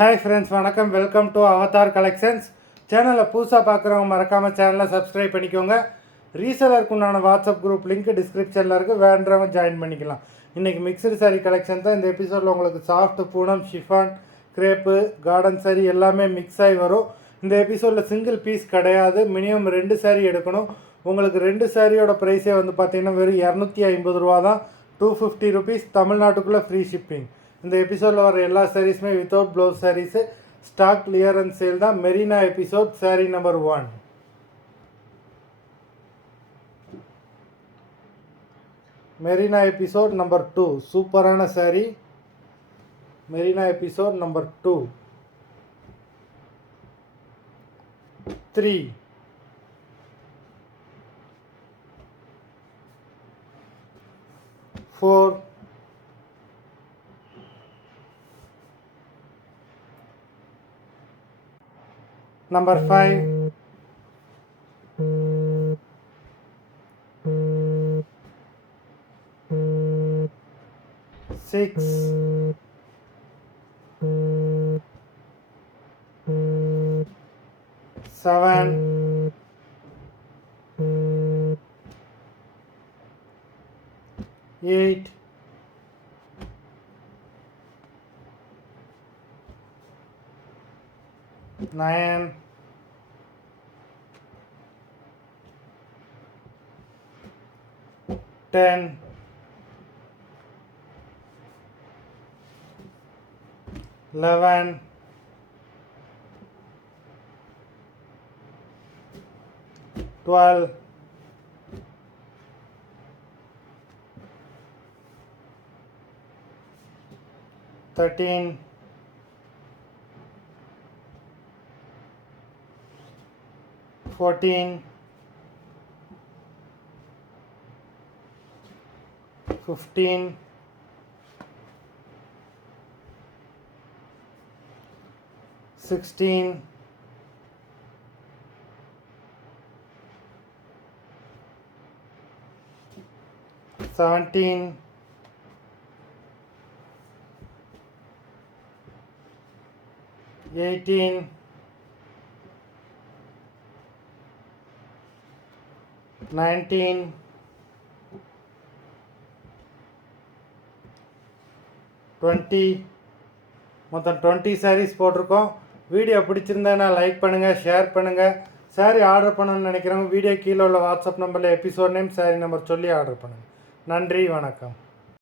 Hi friends, வணக்கம். Welcome to Avatar collections. சேனலை புதுசாக பார்க்குறவங்க மறக்காமல் சேனலை சப்ஸ்கிரைப் பண்ணிக்கோங்க. ரீசேலருக்கு உண்டான வாட்ஸ்அப் குரூப் லிங்க் டிஸ்கிரிப்ஷனில் இருக்குது, வேண்டவங்க ஜாயின் பண்ணிக்கலாம். இன்றைக்கி மிக்சடு சாரீ கலெக்ஷன் தான். இந்த எபிசோடில் உங்களுக்கு சாஃப்ட், Poonam, chiffon, crepe, garden sari எல்லாமே மிக்ஸ் ஆகி வரும். இந்த எபிசோடில் சிங்கிள் பீஸ் கிடையாது, மினிமம் 2 சாரீ எடுக்கணும். உங்களுக்கு 2 சாரியோட ப்ரைஸே வந்து பார்த்திங்கன்னா வெறும் 250 ரூபா தான். 250 ருபீஸ், தமிழ்நாட்டுக்குள்ளே ஃப்ரீ ஷிப்பிங். இந்த எபிசோடில் வர எல்லா சாரீஸுமே without blouse saris, stock clearance sale தான். Marina episode sari number 1. Marina episode number 2 சூப்பரான சாரீ. மெரினா எபிசோட் நம்பர் 2, 3, 4, number 5, 6, 7, 8, 9, 10, 11, 12, 13, 14, 15, 16, 17, 18, 19, 20. மொத்தம் 20 சாரீஸ் போட்டிருக்கோம். வீடியோ பிடிச்சிருந்தேன்னா லைக் பண்ணுங்கள், ஷேர் பண்ணுங்கள். சாரீ ஆர்டர் பண்ணணும்னு நினைக்கிறவங்க வீடியோ கீழே உள்ள வாட்ஸ்அப் நம்பரில் எபிசோட் நேம், சாரீ நம்பர் சொல்லி ஆர்டர் பண்ணுங்கள். நன்றி, வணக்கம்.